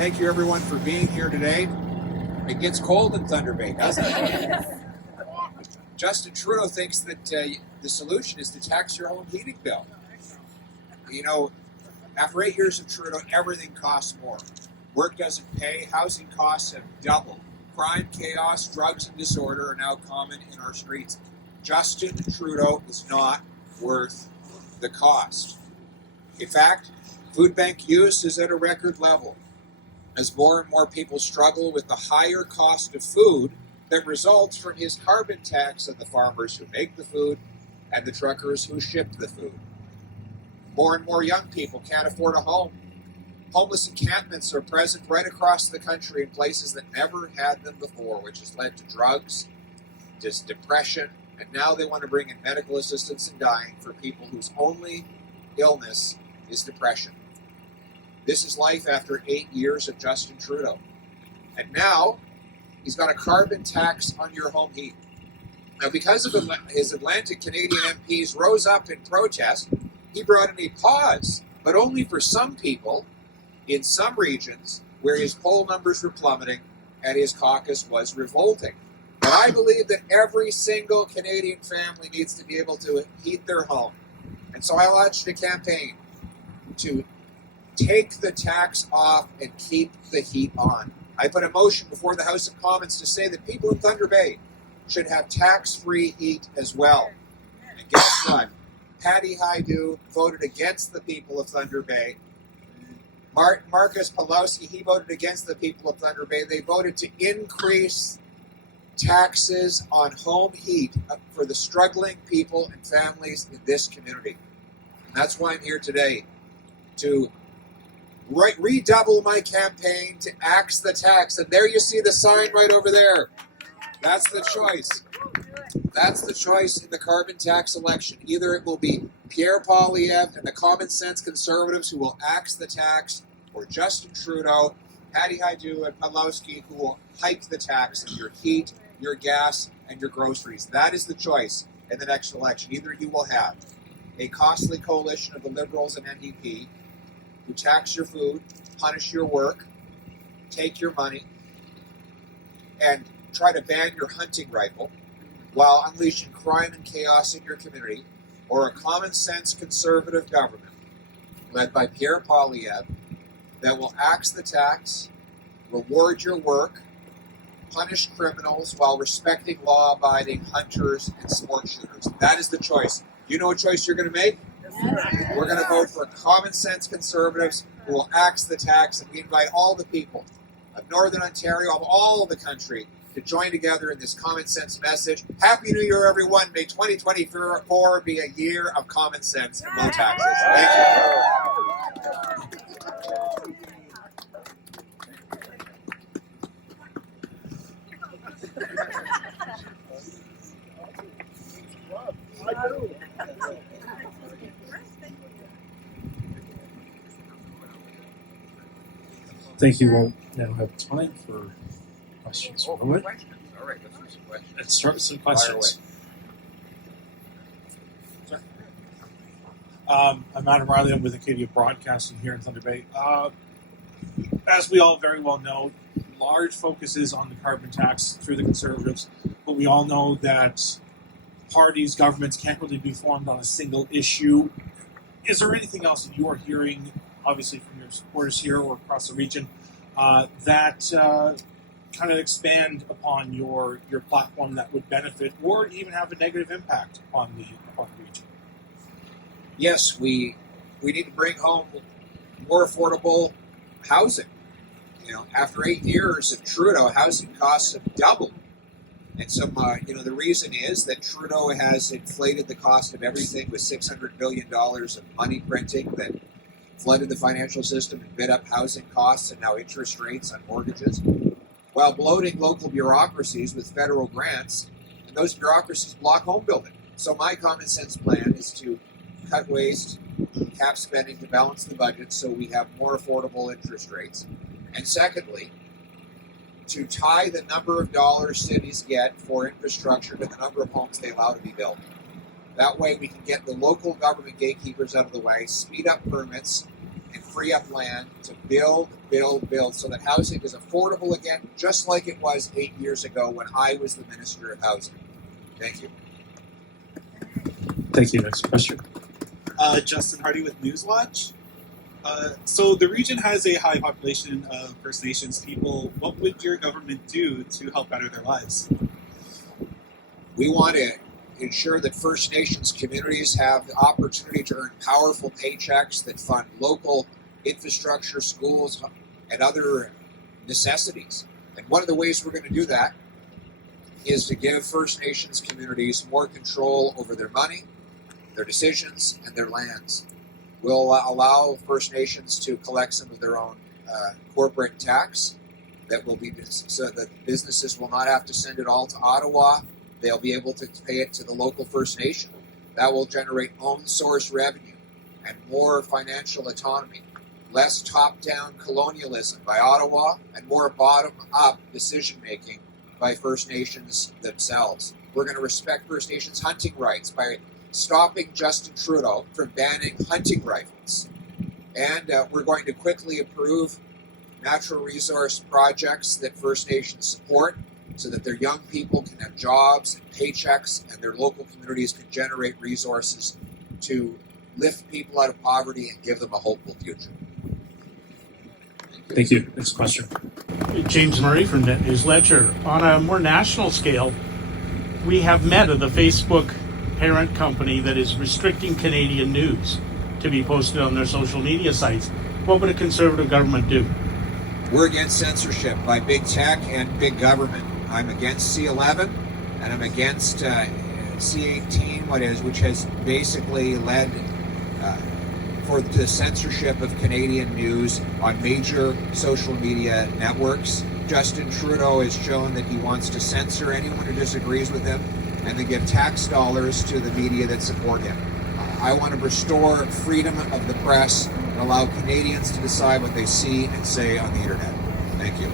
thank you everyone for being here today. It gets cold in Thunder Bay, doesn't it? Justin Trudeau thinks that the solution is to tax your home heating bill. You know, after 8 years of Trudeau, everything costs more. Work doesn't pay, housing costs have doubled. Crime, chaos, drugs, and disorder are now common in our streets. Justin Trudeau is not worth the cost. In fact, food bank use is at a record level as more and more people struggle with the higher cost of food that results from his carbon tax on the farmers who make the food and the truckers who ship the food. More and more young people can't afford a home. Homeless encampments are present right across the country in places that never had them before, which has led to drugs, depression, and now they want to bring in medical assistance in dying for people whose only illness is depression. This is life after 8 years of Justin Trudeau. And now, he's got a carbon tax on your home heat. Now, because of his Atlantic Canadian MPs rose up in protest, he brought in a pause, but only for some people in some regions where his poll numbers were plummeting and his caucus was revolting. But I believe that every single Canadian family needs to be able to heat their home. And so I launched a campaign to take the tax off and keep the heat on. I put a motion before the House of Commons to say that people in Thunder Bay should have tax-free heat as well. And guess what? Patty Hajdu voted against the people of Thunder Bay. Marcus Pawlowski, he voted against the people of Thunder Bay. They voted to increase taxes on home heat for the struggling people and families in this community. And that's why I'm here today, to redouble my campaign to axe the tax. And there you see the sign right over there. That's the choice. That's the choice in the carbon tax election. Either it will be Pierre Poilievre and the common sense conservatives who will axe the tax, or Justin Trudeau, Patty Hajdu, and Pawlowski who will hike the tax on your heat, your gas, and your groceries. That is the choice in the next election. Either you will have a costly coalition of the Liberals and NDP who tax your food, punish your work, take your money, and try to ban your hunting rifle while unleashing crime and chaos in your community, or a common sense conservative government led by Pierre Poilievre that will axe the tax, reward your work, punish criminals while respecting law-abiding hunters and sport shooters. That is the choice. You know what choice you're going to make? We're going to vote for common sense conservatives who will axe the tax, and we invite all the people of Northern Ontario, of all of the country, to join together in this common sense message. Happy New Year, everyone. May 2024 be a year of common sense and low taxes. Thank you. Thank you. We'll now have time for questions. All right, let's do some questions. Let's start with some questions. I'm Adam Riley. I'm with Acadia Broadcasting here in Thunder Bay. As we all very well know, large focus is on the carbon tax through the Conservatives, but we all know that parties, governments can't really be formed on a single issue. Is there anything else that you are hearing, obviously from your supporters here or across the region, that kind of expand upon your platform that would benefit or even have a negative impact upon the region? Yes, we need to bring home more affordable housing. You know, after 8 years of Trudeau, housing costs have doubled. And some, the reason is that Trudeau has inflated the cost of everything with $600 billion of money printing that flooded the financial system and bid up housing costs and now interest rates on mortgages, while bloating local bureaucracies with federal grants, and those bureaucracies block home building. So my common sense plan is to cut waste, cap spending to balance the budget so we have more affordable interest rates. And secondly, to tie the number of dollars cities get for infrastructure to the number of homes they allow to be built. That way we can get the local government gatekeepers out of the way, speed up permits, and free up land to build, so that housing is affordable again, just like it was 8 years ago when I was the Minister of Housing. Thank you. Thank you. Next question. Justin Hardy with Newswatch. So the region has a high population of First Nations people. What would your government do to help better their lives? We want to ensure that First Nations communities have the opportunity to earn powerful paychecks that fund local infrastructure, schools, and other necessities. And one of the ways we're going to do that is to give First Nations communities more control over their money, their decisions, and their lands. We'll allow First Nations to collect some of their own corporate tax that will be so that businesses will not have to send it all to Ottawa. They'll be able to pay it to the local First Nation. That will generate own source revenue and more financial autonomy, less top-down colonialism by Ottawa, and more bottom-up decision-making by First Nations themselves. We're going to respect First Nations hunting rights by stopping Justin Trudeau from banning hunting rifles. And we're going to quickly approve natural resource projects that First Nations support so that their young people can have jobs and paychecks and their local communities can generate resources to lift people out of poverty and give them a hopeful future. Thank you. Next question. James Murray from Net News Ledger. On a more national scale, we have Meta, the Facebook parent company that is restricting Canadian news to be posted on their social media sites. What would a Conservative government do? We're against censorship by big tech and big government. I'm against C11 and I'm against C18, which has basically led for the censorship of Canadian news on major social media networks. Justin Trudeau has shown that he wants to censor anyone who disagrees with him and to give tax dollars to the media that support him. I want to restore freedom of the press and allow Canadians to decide what they see and say on the internet. Thank you.